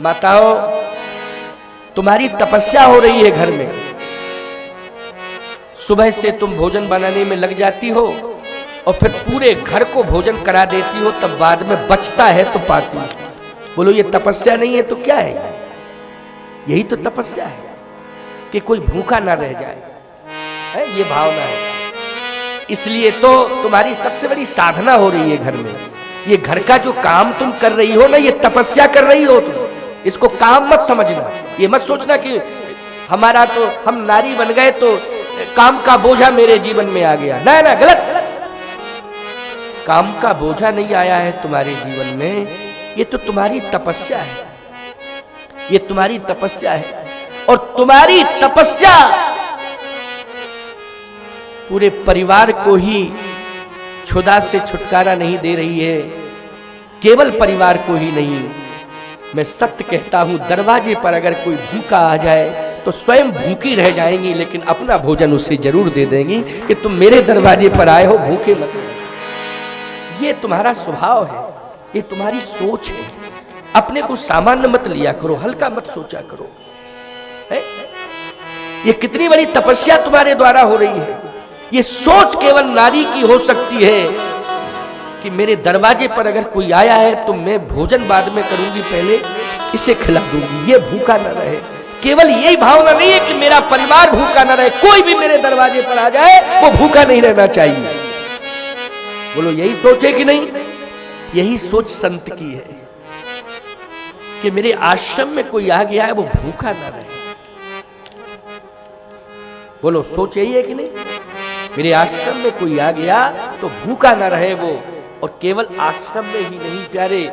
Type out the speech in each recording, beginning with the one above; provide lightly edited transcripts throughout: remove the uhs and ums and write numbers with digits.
माताओं, तुम्हारी तपस्या हो रही है घर में। सुबह से तुम भोजन बनाने में लग जाती हो और फिर पूरे घर को भोजन करा देती हो, तब बाद में बचता है तो पाती हो। बोलो ये तपस्या नहीं है तो क्या है? यही तो तपस्या है कि कोई भूखा ना रह जाए, है ये भावना है। इसलिए तो तुम्हारी सबसे बड़ी साधना हो रही है घर में। ये घर का जो काम तुम कर रही हो ना, ये तपस्या कर रही हो तुम। इसको काम मत समझना। ये मत सोचना कि हमारा तो हम नारी बन गए तो काम का बोझा मेरे जीवन में आ गया। ना ना, गलत। काम का बोझा नहीं आया है तुम्हारे जीवन में, ये तो तुम्हारी तपस्या है। ये तुम्हारी तपस्या है और तुम्हारी तपस्या पूरे परिवार को ही क्षुधा से छुटकारा नहीं दे रही है। केवल परिवार को ही नहीं, मैं सत्य कहता हूं, दरवाजे पर अगर कोई भूखा आ जाए तो स्वयं भूखी रह जाएंगी, लेकिन अपना भोजन उसे जरूर दे देंगी कि तुम मेरे दरवाजे पर आए हो, भूखे मत। ये तुम्हारा स्वभाव है, ये तुम्हारी सोच है। अपने को सामान्य मत लिया करो, हल्का मत सोचा करो। है? ये कितनी बड़ी तपस्या तुम्हारे द्वारा हो रही है। ये सोच केवल नारी की हो सकती है कि मेरे दरवाजे पर अगर कोई आया है तो मैं भोजन बाद में करूंगी, पहले इसे खिला दूंगी, ये भूखा न रहे। केवल यही भावना नहीं है कि मेरा परिवार भूखा न रहे, कोई भी मेरे दरवाजे पर आ जाए वो भूखा नहीं रहना चाहिए। बोलो यही सोच है कि नहीं? यही सोच संत की है कि मेरे आश्रम में कोई आ गया है वो भूखा ना रहे। बोलो सोच यही है कि नहीं? मेरे आश्रम में कोई आ गया तो भूखा ना रहे वो। और केवल आश्रम में ही नहीं प्यारे,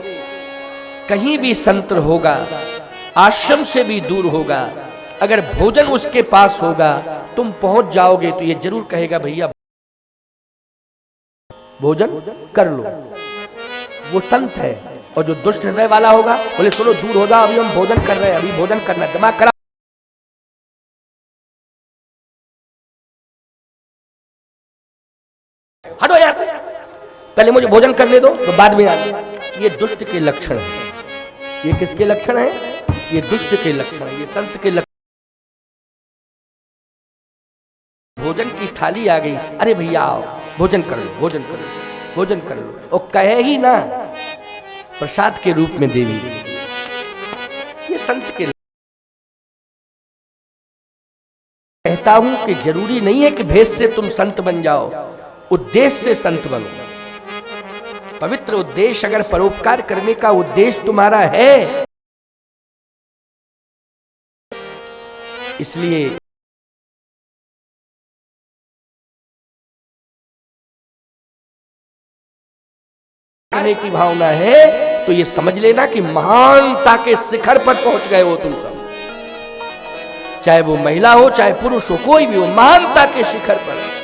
कहीं भी संत होगा, आश्रम से भी दूर होगा, अगर भोजन उसके पास होगा, तुम पहुंच जाओगे तो ये जरूर कहेगा भैया भोजन कर लो। वो संत है। और जो दुष्ट हृदय वाला होगा, बोले सुनो दूर हो जाओ, अभी हम भोजन कर रहे हैं, अभी भोजन करना, दिमाग खराब। हटो यहाँ से, पहले मुझे भोजन करने दो तो बाद में आ। ये दुष्ट के लक्षण है। ये किसके लक्षण है? ये दुष्ट के लक्षण है, ये संत के लक्षण। भोजन की थाली आ गई, अरे भैया आओ भोजन कर लो, भोजन कर लो, भोजन कर लो। और कहे ही ना प्रसाद के रूप में देवी। ये संत के। कहता हूं कि जरूरी नहीं है कि भेष से तुम संत बन जाओ, उद्देश्य से संत बनो। पवित्र उद्देश्य, अगर परोपकार करने का उद्देश्य तुम्हारा है, इसलिए करने की भावना है तो ये समझ लेना कि महानता के शिखर पर पहुंच गए हो तुम सब। चाहे वो महिला हो चाहे पुरुष हो, कोई भी हो, महानता के शिखर पर।